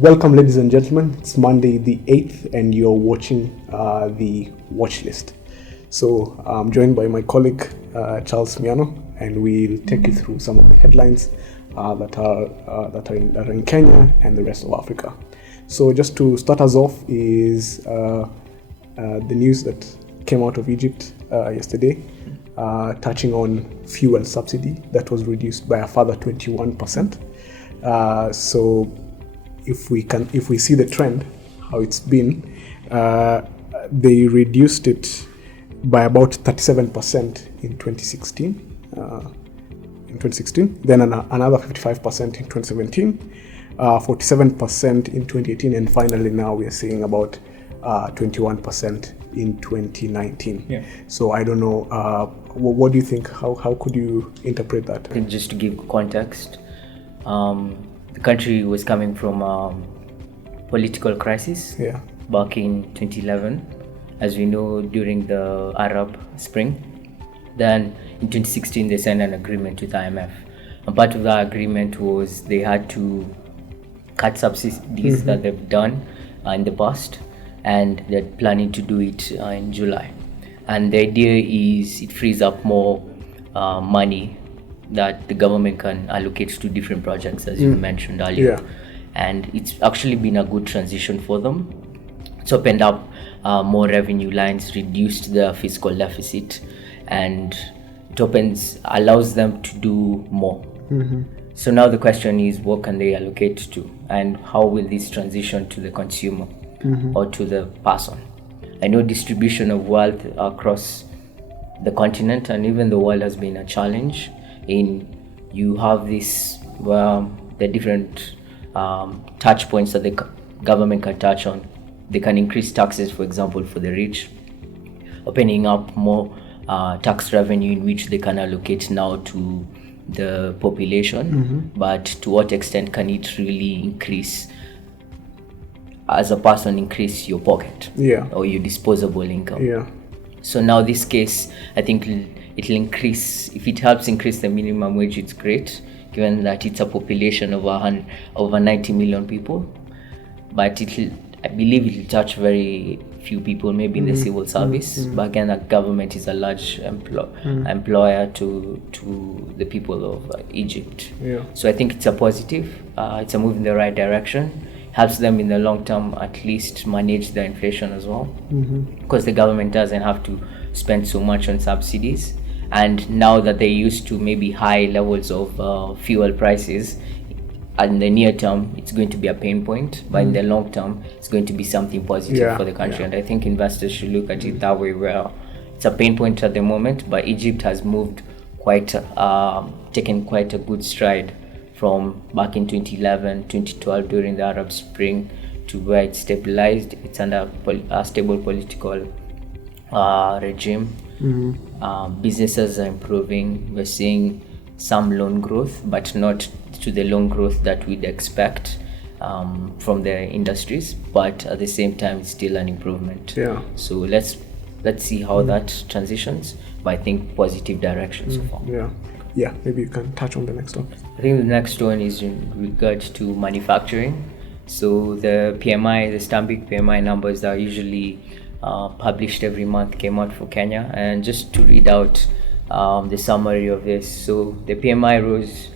Welcome, ladies and gentlemen. It's Monday the 8th, and you're watching the watch list. So I'm joined by my colleague Charles Miano, and we'll take you through some of the headlines that are in Kenya and the rest of Africa. So just to start us off is the news that came out of Egypt yesterday, touching on fuel subsidy that was reduced by a further 21%. So if we see the trend, how it's been, they reduced it by about 37% in 2016. Then another 55% in 2017, 47% in 2018, and finally now we are seeing about 21% in 2019. Yeah. So I don't know, what do you think? How could you interpret that? I think just to give context, the country was coming from a political crisis back in 2011, as we know, during the Arab Spring. Then in 2016 they signed an agreement with IMF, and part of that agreement was they had to cut subsidies that they've done in the past, and they're planning to do it in July. And the idea is it frees up more money that the government can allocate to different projects, as you mentioned earlier. Yeah. And it's actually been a good transition for them. It's opened up more revenue lines, reduced the fiscal deficit, and it allows them to do more. So now the question is, what can they allocate to, and how will this transition to the consumer or to the person? I know distribution of wealth across the continent and even the world has been a challenge. You have this the different touch points that the government can touch on. They can increase taxes, for example, for the rich, opening up more tax revenue in which they can allocate now to the population. But to what extent can it really increase, as a person, increase your pocket or your disposable income? So now this case, I think it'll increase. If it helps increase the minimum wage, it's great, given that it's a population of over 90 million people. But I believe it'll touch very few people, maybe in the civil service. But again, the government is a large employer to the people of Egypt. So I think it's a positive. It's a move in the right direction. Helps them in the long term at least manage the inflation as well, because the government doesn't have to spend so much on subsidies. And now that they're used to maybe high levels of fuel prices, in the near term it's going to be a pain point, but in the long term it's going to be something positive for the country. And I think investors should look at it that way, where it's a pain point at the moment, but Egypt has moved taken quite a good stride from back in 2011, 2012 during the Arab Spring to where it's stabilized. It's under a stable political regime. Businesses are improving. We're seeing some loan growth, but not to the loan growth that we'd expect from the industries. But at the same time, it's still an improvement. So let's see how that transitions. But I think positive direction so far. Yeah, maybe you can touch on the next one. I think the next one is in regards to manufacturing. So the PMI, the Stanbic PMI numbers are usually published every month, came out for Kenya. And just to read out the summary of this. So the PMI rose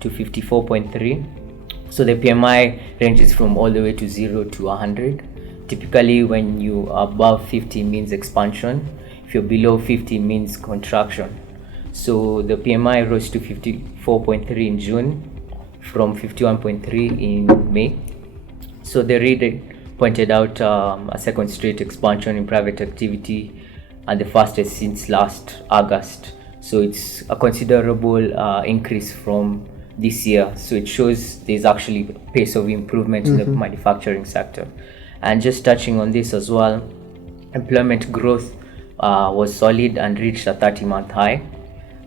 to 54.3. So the PMI ranges from all the way to 0 to 100. Typically when you are above 50 means expansion. If you're below 50 means contraction. So the PMI rose to 54.3 in June from 51.3 in May. So the reader pointed out a second straight expansion in private activity, and the fastest since last August. So it's a considerable increase from this year. So it shows there's actually a pace of improvement in the manufacturing sector. And just touching on this as well, employment growth was solid and reached a 30-month high.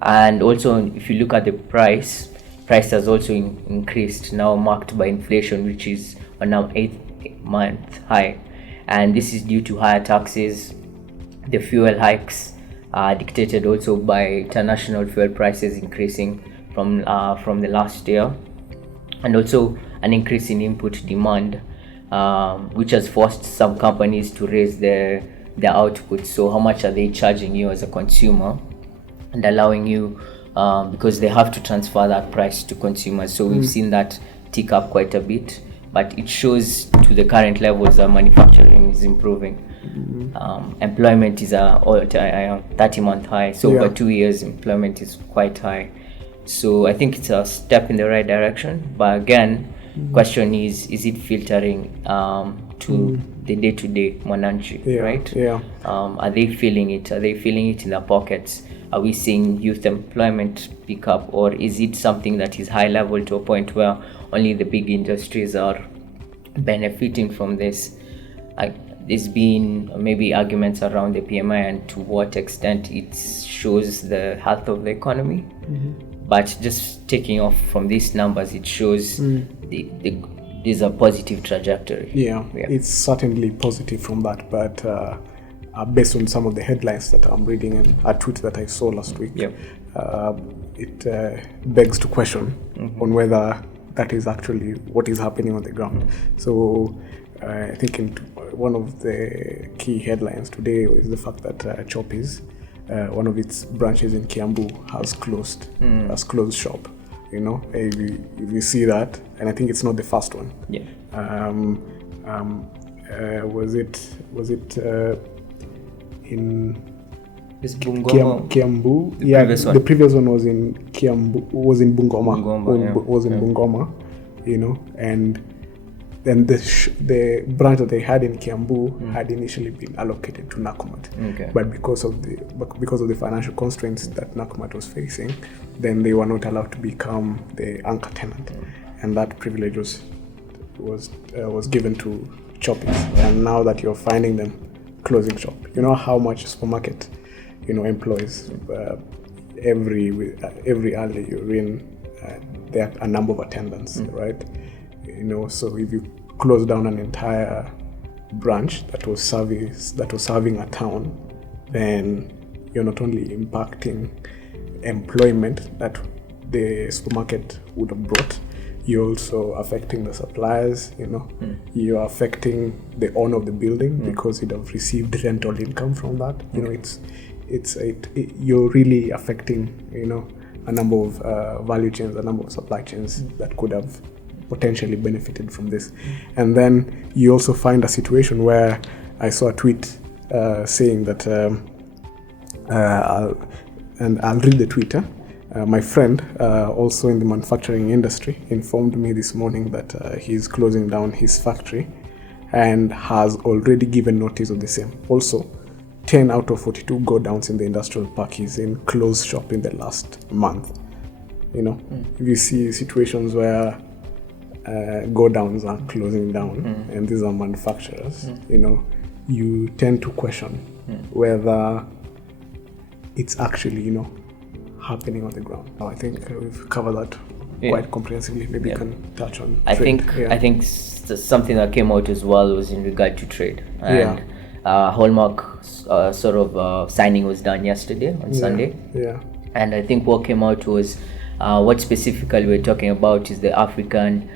And also, if you look at the price has also increased, now marked by inflation, which is on an 8-month high. And this is due to higher taxes, the fuel hikes, dictated also by international fuel prices increasing from the last year. and also an increase in input demand, which has forced some companies to raise their output. So how much are they charging you as a consumer, and allowing you, because they have to transfer that price to consumers. So we've seen that tick up quite a bit, but it shows to the current levels that manufacturing is improving. Employment is a 30-month high, so over 2 years employment is quite high. So I think it's a step in the right direction, but again, question is it filtering to the day-to-day mwananchi, right? Are they feeling it? Are they feeling it in their pockets? Are we seeing youth employment pick up, or is it something that is high level to a point where only the big industries are benefiting from this? There's been maybe arguments around the PMI and to what extent it shows the health of the economy. But just taking off from these numbers, it shows there's a positive trajectory. It's certainly positive from that, but based on some of the headlines that I'm reading and a tweet that I saw last week, it begs to question on whether that is actually what is happening on the ground. So I think one of the key headlines today is the fact that Choppies, one of its branches in Kiambu, has closed shop. If you see that, and I think it's not the first one. Was it in Kiambu? The previous one was in Kiambu, was in Bungoma. Bungoma, and then the branch that they had in Kiambu had initially been allocated to Nakumatt. But because of the financial constraints that Nakumatt was facing, then they were not allowed to become the anchor tenant, and that privilege was given to Choppies. And now that you're finding them closing shop, you know how much a supermarket employs. Every alley you're in, there are a number of attendants, right? So if you close down an entire branch that was serving a town, then you're not only impacting employment that the supermarket would have brought, you're also affecting the suppliers. You're affecting the owner of the building because he'd have received rental income from that. You're really affecting a number of value chains, a number of supply chains that could have potentially benefited from this. And then you also find a situation where I saw a tweet saying that, I'll read the tweet. My friend, also in the manufacturing industry, informed me this morning that he's closing down his factory and has already given notice of the same. Also, 10 out of 42 go downs in the industrial park is in closed shop in the last month. If you see situations where go downs are closing down, and these are manufacturers, you tend to question whether it's actually happening on the ground. I think we've covered that quite comprehensively. Maybe you can touch on trade. I think something that came out as well was in regard to trade, and Hallmark signing was done yesterday on Sunday, and I think what came out was what specifically we're talking about is the African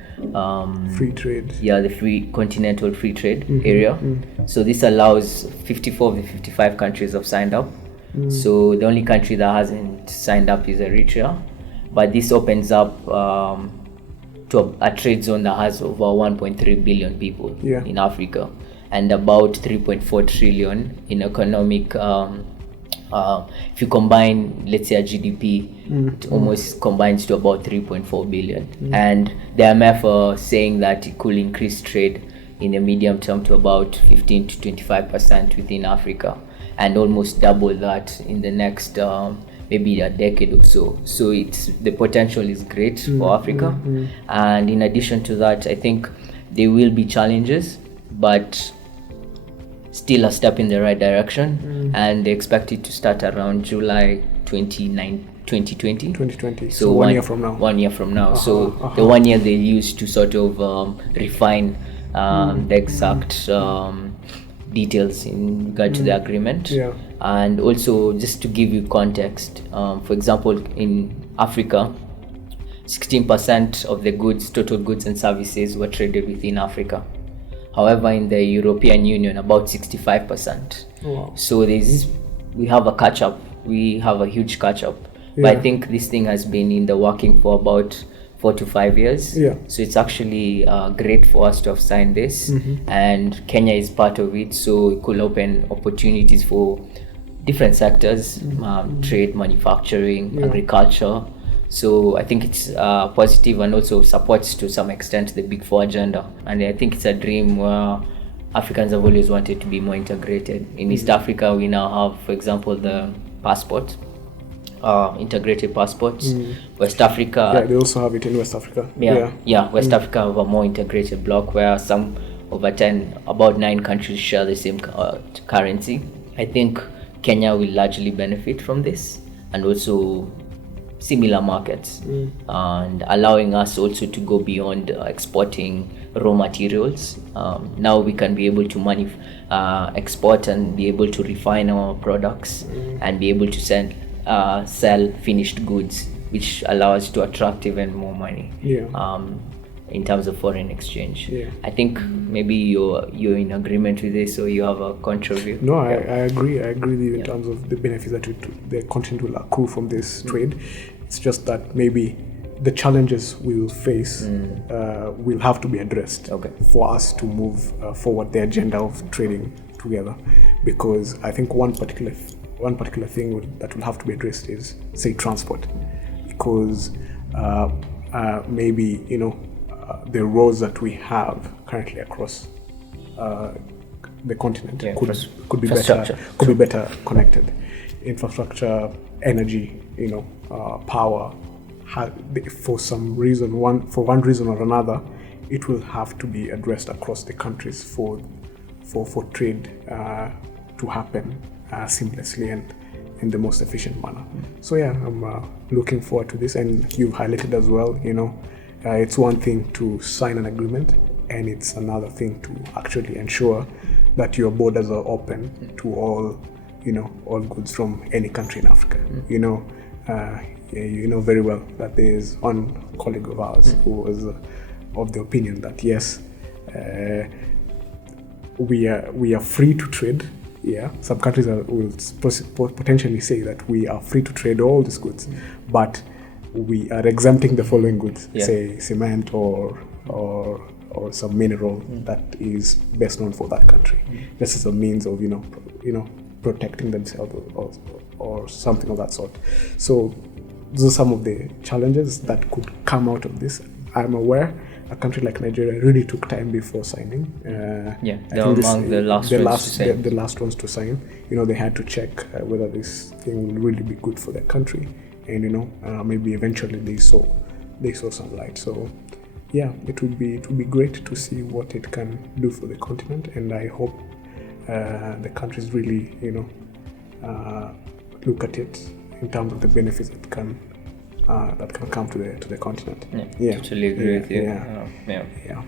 free trade. The Continental Free Trade Area. So this allows 54 of the 55 countries have signed up. So the only country that hasn't signed up is Eritrea, but this opens up to a trade zone that has over 1.3 billion people in Africa, and about 3.4 trillion in economic. If you combine, let's say, a GDP, it almost combines to about 3.4 billion. And the IMF are saying that it could increase trade in the medium term to about 15 to 25% within Africa, and almost double that in the next maybe a decade or so. So the potential is great for Africa. And in addition to that, I think there will be challenges, but still a step in the right direction, and they expect it to start around July 2020. So 1 year from now. 1 year from now. So the 1 year they used to sort of refine the exact details in regard to the agreement. And also, just to give you context, for example, in Africa, 16% of the total goods and services were traded within Africa. However, in the European Union, about 65%. Wow. So we have a catch up. We have a huge catch up. Yeah. But I think this thing has been in the working for about 4 to 5 years. Yeah. So it's actually great for us to have signed this, and Kenya is part of it. So it could open opportunities for different sectors, trade, manufacturing, agriculture. So I think it's positive, and also supports to some extent the Big Four agenda. And I think it's a dream where Africans have always wanted to be more integrated. In East Africa, we now have, for example, the passport, integrated passports. West Africa. Yeah, they also have it in West Africa. West Africa have a more integrated bloc where about 9 countries share the same currency. I think Kenya will largely benefit from this, and also similar markets, and allowing us also to go beyond exporting raw materials. Now we can be able to export and be able to refine our products and be able to sell finished goods, which allow us to attract even more money in terms of foreign exchange. I think maybe you're in agreement with this, or you have a contrary view. No, I agree. I agree with you in terms of the benefits that the continent will accrue from this trade. It's just that maybe the challenges we will face will have to be addressed for us to move forward the agenda of trading together. Because I think one particular thing that will have to be addressed is, say, transport. Because maybe the roads that we have currently across the continent could be better connected. Infrastructure, energy, power. For one reason or another, it will have to be addressed across the countries for trade to happen seamlessly and in the most efficient manner. So I'm looking forward to this, and you've highlighted as well, it's one thing to sign an agreement, and it's another thing to actually ensure that your borders are open to all goods from any country in Africa. You know very well that there is one colleague of ours who was of the opinion that yes, we are free to trade. Some countries will potentially say that we are free to trade all these goods, but we are exempting the following goods, say cement or some mineral that is best known for that country. This is a means of protecting themselves or something of that sort. So those are some of the challenges that could come out of this. I'm aware a country like Nigeria really took time before signing. They're among the last ones to sign. They had to check whether this thing will really be good for their country, and maybe eventually they saw some light. So it would be great to see what it can do for the continent, and I hope the countries really look at it in terms of the benefits that can come to the continent. Totally agree with you.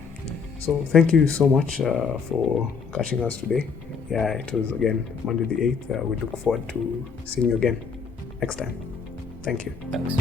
So thank you so much for catching us today. It was again Monday the 8th. We look forward to seeing you again next time. Thank you. Thanks.